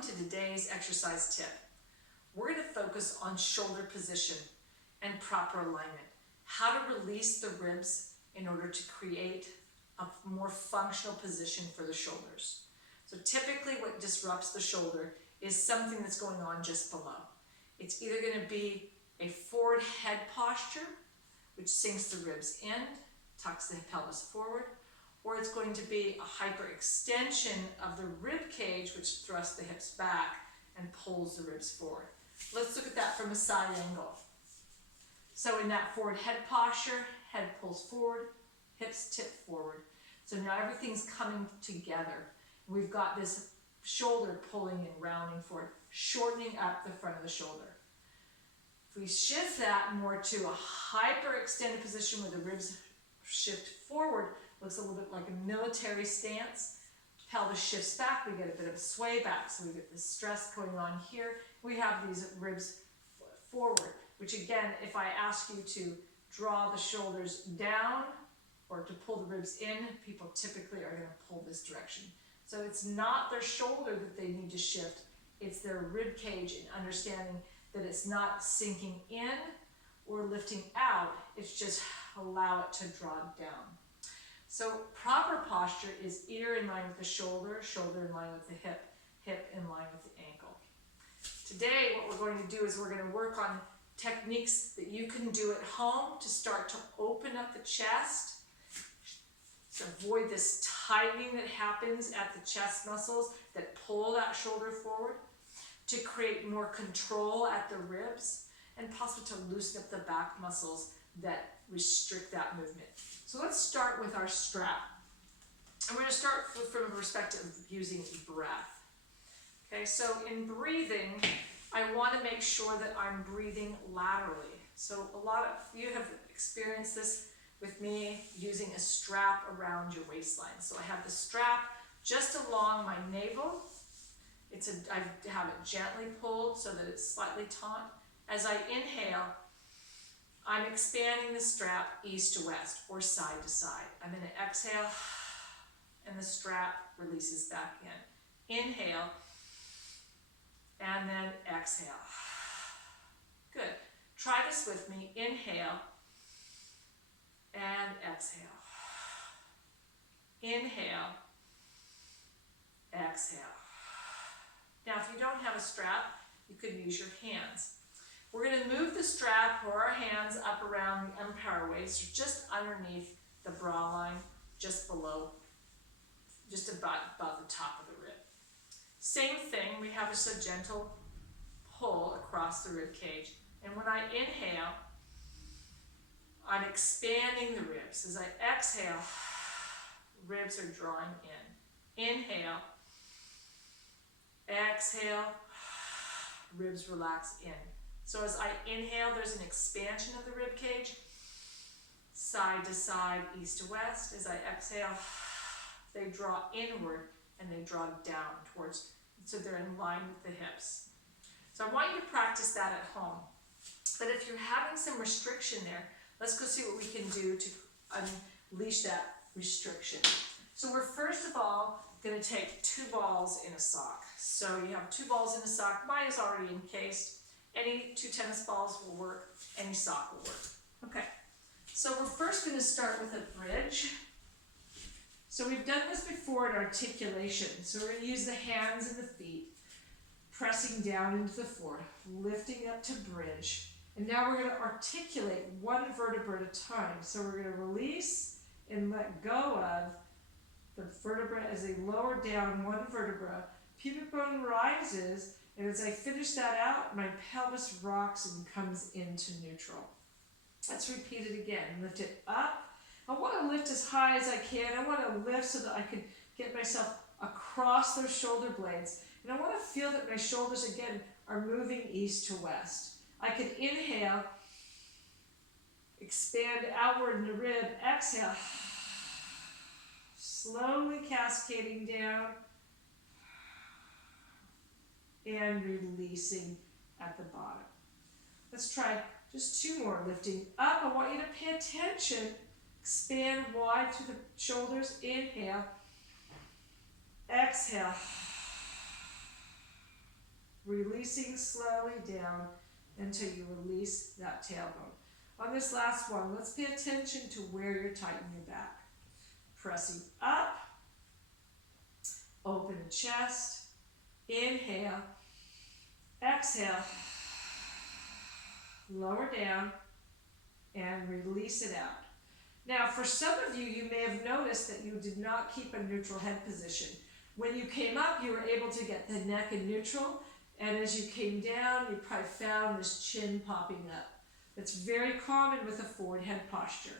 Welcome to today's exercise tip. We're going to focus on shoulder position and proper alignment. How to release the ribs in order to create a more functional position for the shoulders. So typically what disrupts the shoulder is something that's going on just below. It's either going to be a forward head posture, which sinks the ribs in, tucks the pelvis forward, or it's going to be a hyperextension of the rib cage, which thrusts the hips back and pulls the ribs forward. Let's look at that from a side angle. So in that forward head posture, head pulls forward, hips tip forward. So now everything's coming together. We've got this shoulder pulling and rounding forward, shortening up the front of the shoulder. If we shift that more to a hyperextended position where the ribs shift forward, looks a little bit like a military stance. Pelvis shifts back, we get a bit of a sway back, so we get the stress going on here. We have these ribs forward, which again, if I ask you to draw the shoulders down or to pull the ribs in, people typically are going to pull this direction. So it's not their shoulder that they need to shift, it's their rib cage, and understanding that it's not sinking in or lifting out, it's just allow it to draw down. So proper posture is ear in line with the shoulder, shoulder in line with the hip, hip in line with the ankle. Today what we're going to do is we're going to work on techniques that you can do at home to start to open up the chest, to avoid this tightening that happens at the chest muscles that pull that shoulder forward, to create more control at the ribs, and possibly to loosen up the back muscles that restrict that movement. So let's start with our strap. And we're going to start from a perspective of using breath. Okay, so in breathing, I want to make sure that I'm breathing laterally. So a lot of you have experienced this with me using a strap around your waistline. So I have the strap just along my navel. I have it gently pulled so that it's slightly taut. As I inhale, I'm expanding the strap east to west or side to side. I'm going to exhale and the strap releases back in. Inhale and then exhale. Good. Try this with me. Inhale and exhale. Inhale, exhale. Now if you don't have a strap, you could use your hands. We're going to move the strap or our hands up around the umpire waist, or just underneath the bra line, just below, just about the top of the rib. Same thing, we have a gentle pull across the rib cage. And when I inhale, I'm expanding the ribs. As I exhale, ribs are drawing in. Inhale, exhale, ribs relax in. So as I inhale, there's an expansion of the rib cage, side to side, east to west. As I exhale, they draw inward and they draw down towards, so they're in line with the hips. So I want you to practice that at home. But if you're having some restriction there, let's go see what we can do to unleash that restriction. So we're first of all going to take 2 balls in a sock. So you have 2 balls in a sock. Mine is already encased. Any 2 tennis balls will work. Any sock will work. Okay. So we're first going to start with a bridge. So we've done this before in articulation. So we're going to use the hands and the feet, pressing down into the floor, lifting up to bridge. And now we're going to articulate 1 vertebra at a time. So we're going to release and let go of the vertebra as they lower down 1 vertebra. Pubic bone rises, and as I finish that out, my pelvis rocks and comes into neutral. Let's repeat it again. Lift it up. I want to lift as high as I can. I want to lift so that I can get myself across those shoulder blades. And I want to feel that my shoulders, again, are moving east to west. I can inhale, expand outward in the rib, exhale, slowly cascading down and releasing at the bottom. Let's try just 2 more. Lifting up, I want you to pay attention. Expand wide through the shoulders. Inhale, exhale, releasing slowly down until you release that tailbone. On this last one, let's pay attention to where you're tightening your back. Pressing up, open the chest, inhale, exhale, lower down, and release it out. Now, for some of you, you may have noticed that you did not keep a neutral head position. When you came up, you were able to get the neck in neutral, and as you came down, you probably found this chin popping up. It's very common with a forward head posture.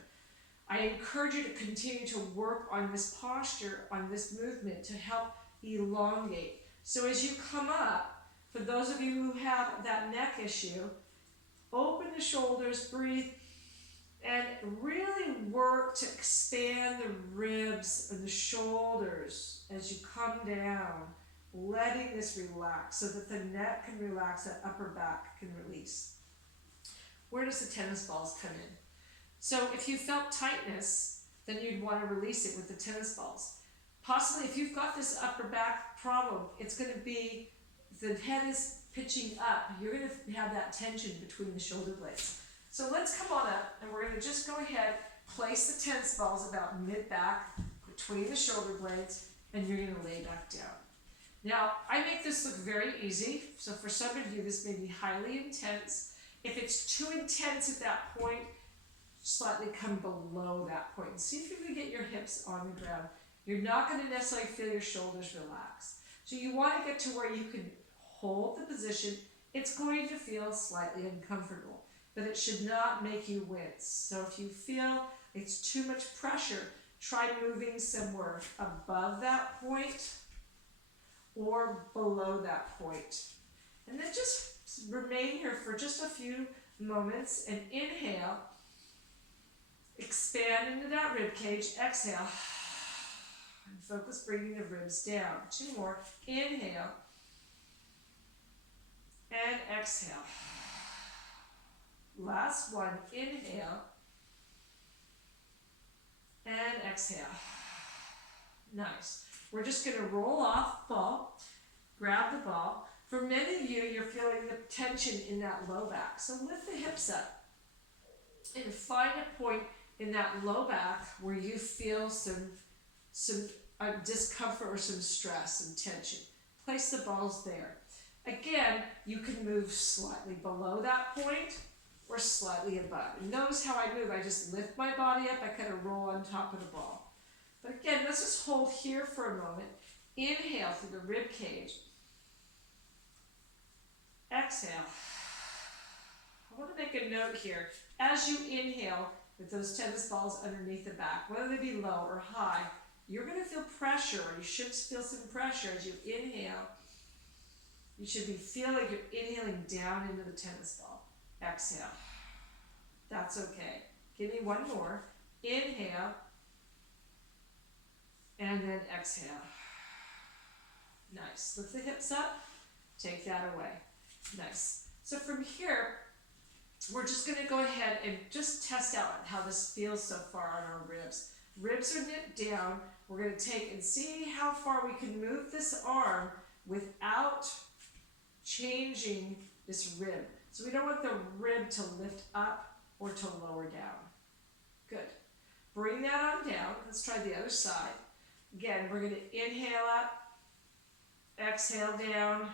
I encourage you to continue to work on this posture, on this movement, to help elongate. So as you come up, for those of you who have that neck issue, open the shoulders, breathe, and really work to expand the ribs and the shoulders as you come down, letting this relax so that the neck can relax, that upper back can release. Where does the tennis balls come in? So if you felt tightness, then you'd want to release it with the tennis balls. Possibly if you've got this upper back problem, it's going to be the head is pitching up. You're going to have that tension between the shoulder blades. So let's come on up and we're going to just go ahead, place the tennis balls about mid-back between the shoulder blades, and you're going to lay back down. Now, I make this look very easy, so for some of you this may be highly intense. If it's too intense at that point, slightly come below that point. See if you can get your hips on the ground. You're not going to necessarily feel your shoulders relax. So you want to get to where you can hold the position. It's going to feel slightly uncomfortable, but it should not make you wince. So if you feel it's too much pressure, try moving somewhere above that point or below that point. And then just remain here for just a few moments and inhale. Expand into that rib cage. Exhale. And focus bringing the ribs down. 2 more. Inhale. And exhale. Last one. Inhale. And exhale. Nice. We're just going to roll off ball. Grab the ball. For many of you, you're feeling the tension in that low back. So lift the hips up and find a point in that low back where you feel some discomfort or some stress and tension. Place the balls there. Again, you can move slightly below that point or slightly above. And notice how I move. I just lift my body up. I kind of roll on top of the ball. But again, let's just hold here for a moment. Inhale through the rib cage. Exhale. I want to make a note here. As you inhale with those tennis balls underneath the back, whether they be low or high, you're going to feel pressure, or you should feel some pressure as you inhale. You should be feeling like you're inhaling down into the tennis ball. Exhale. That's okay. Give me one more. Inhale. And then exhale. Nice. Lift the hips up. Take that away. Nice. So from here, we're just going to go ahead and just test out how this feels so far on our ribs. Ribs are knit down. We're going to take and see how far we can move this arm without changing this rib. So we don't want the rib to lift up or to lower down. Good. Bring that on down. Let's try the other side. Again, we're going to inhale up, exhale down,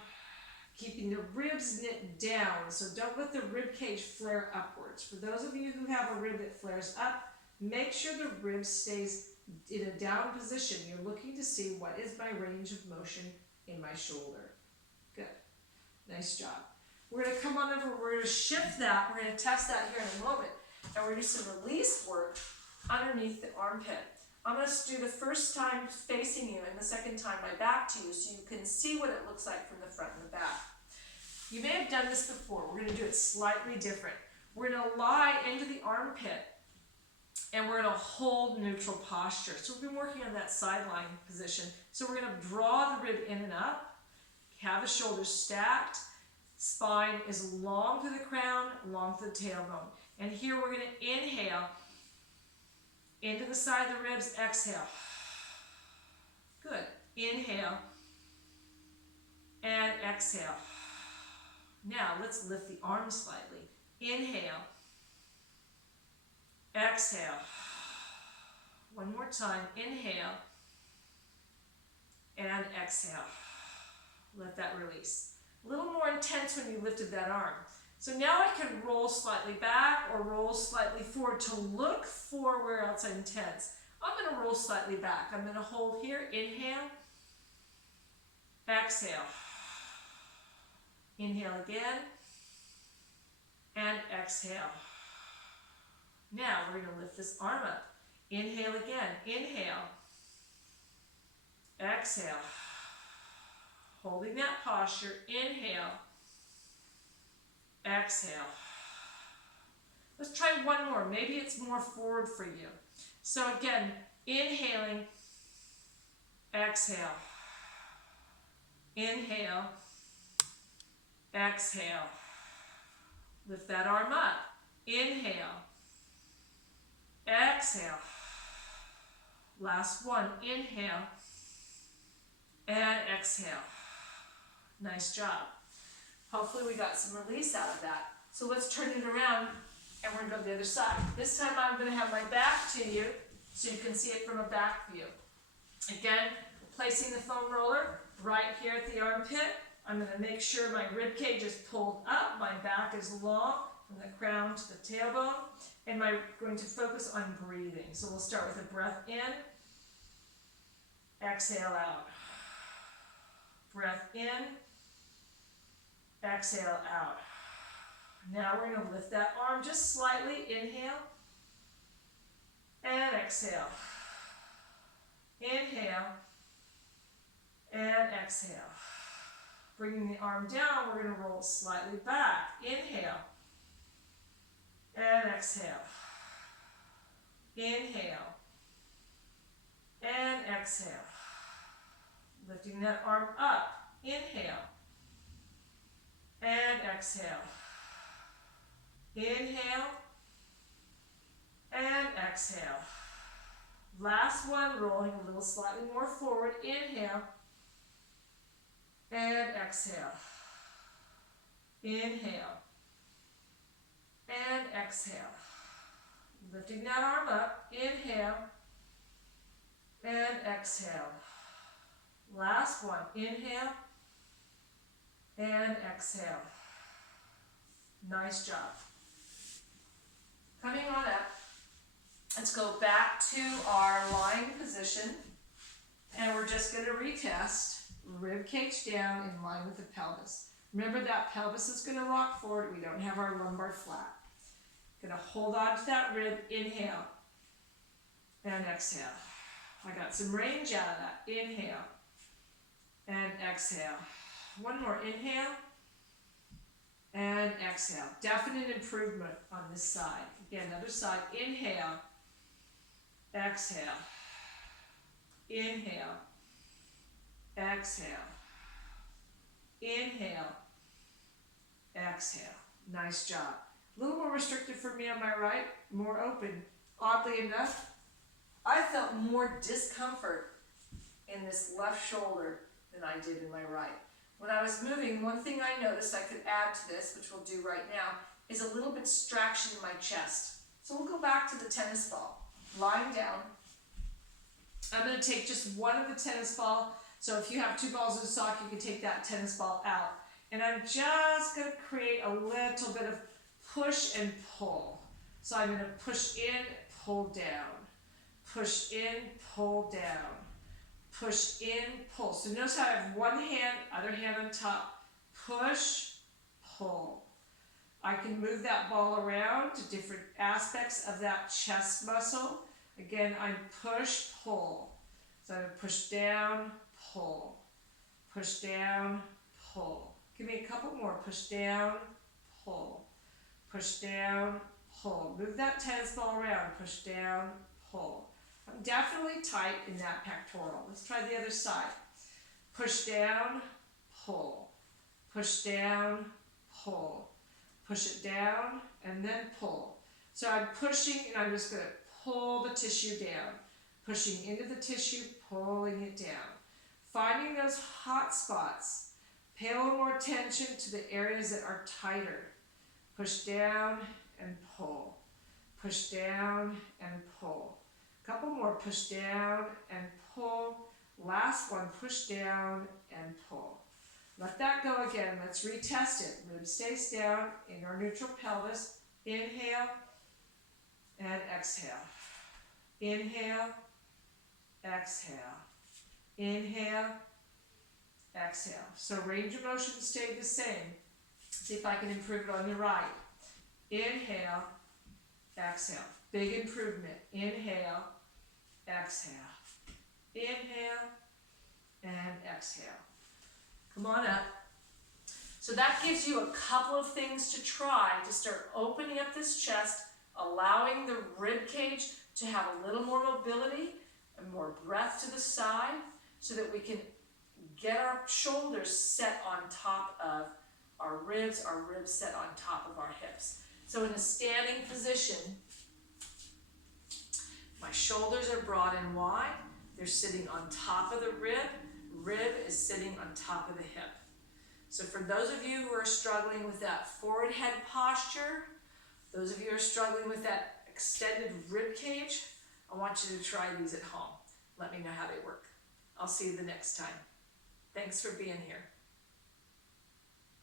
keeping the ribs knit down. So don't let the rib cage flare upwards. For those of you who have a rib that flares up, make sure the rib stays in a down position. You're looking to see what is my range of motion in my shoulder. Good. Nice job. We're going to come on over. We're going to shift that. We're going to test that here in a moment. And we're going to do some release work underneath the armpit. I'm going to do the first time facing you and the second time my back to you so you can see what it looks like from the front and the back. You may have done this before. We're going to do it slightly different. We're going to lie into the armpit and we're going to hold neutral posture. So we've been working on that sideline position. So we're going to draw the rib in and up, have the shoulders stacked, spine is long to the crown, long to the tailbone. And here we're going to inhale into the side of the ribs, exhale. Good. Inhale and exhale. Now let's lift the arms slightly. Inhale. Exhale. One more time. Inhale. And exhale. Let that release. A little more intense when you lifted that arm. So now I can roll slightly back or roll slightly forward to look for where else I'm tense. I'm going to roll slightly back. I'm going to hold here. Inhale. Exhale. Inhale again. And exhale. Now we're going to lift this arm up. Inhale again. Inhale. Exhale. Holding that posture. Inhale. Exhale. Let's try one more. Maybe it's more forward for you. So again, inhaling. Exhale. Inhale. Exhale. Lift that arm up. Inhale. Exhale. Last one. Inhale. And exhale. Nice job. Hopefully we got some release out of that. So let's turn it around and we're going to go to the other side. This time I'm going to have my back to you so you can see it from a back view. Again, placing the foam roller right here at the armpit. I'm going to make sure my rib cage is pulled up, my back is long from the crown to the tailbone, and I'm going to focus on breathing. So we'll start with a breath in, exhale out. Breath in, exhale out. Now we're going to lift that arm just slightly. Inhale and exhale. Inhale and exhale. Bringing the arm down, we're going to roll slightly back. Inhale and exhale. Inhale and exhale. Lifting that arm up. Inhale and exhale. Inhale and exhale. Last one, rolling a little slightly more forward. Inhale and exhale. Inhale and exhale. Lifting that arm up. Inhale and exhale. Last one. Inhale and exhale. Nice job. Coming on up, let's go back to our lying position, and we're just going to retest rib cage down in line with the pelvis. Remember that pelvis is going to rock forward. We don't have our lumbar flat. Going to hold on to that rib. Inhale and exhale. I got some range out of that. Inhale and exhale. One more. Inhale and exhale. Definite improvement on this side. Again, other side. Inhale, exhale. Inhale, exhale. Inhale, exhale. Nice job. A little more restricted for me on my right, more open. Oddly enough, I felt more discomfort in this left shoulder than I did in my right. When I was moving, one thing I noticed I could add to this, which we'll do right now, is a little bit distraction in my chest. So we'll go back to the tennis ball. Lying down. I'm going to take just one of the tennis ball. So if you have two balls in a sock, you can take that tennis ball out. And I'm just going to create a little bit of push and pull. So I'm going to push in, pull down. Push in, pull down. Push in, pull. So notice how I have one hand, other hand on top. Push, pull. I can move that ball around to different aspects of that chest muscle. Again, I'm push, pull. So I'm going to push down, pull. Push down, pull. Give me a couple more. Push down, pull. Push down, pull. Move that tennis ball around. Push down, pull. I'm definitely tight in that pectoral. Let's try the other side. Push down, pull. Push down, pull. Push it down, and then pull. So I'm pushing, and I'm just going to pull the tissue down. Pushing into the tissue, pulling it down. Finding those hot spots. Pay a little more attention to the areas that are tighter. Push down and pull. Push down and pull. A couple more. Push down and pull. Last one. Push down and pull. Let that go again. Let's retest it. Rib stays down in your neutral pelvis. Inhale and exhale. Inhale, exhale. Inhale, exhale. So range of motion stayed the same. See if I can improve it on your right. Inhale, exhale. Big improvement. Inhale, exhale. Inhale, and exhale. Come on up. So that gives you a couple of things to try to start opening up this chest, allowing the rib cage to have a little more mobility and more breath to the side so that we can get our shoulders set on top of our ribs set on top of our hips. So in a standing position, my shoulders are broad and wide. They're sitting on top of the rib. Rib is sitting on top of the hip. So for those of you who are struggling with that forward head posture, those of you who are struggling with that extended rib cage, I want you to try these at home. Let me know how they work. I'll see you the next time. Thanks for being here.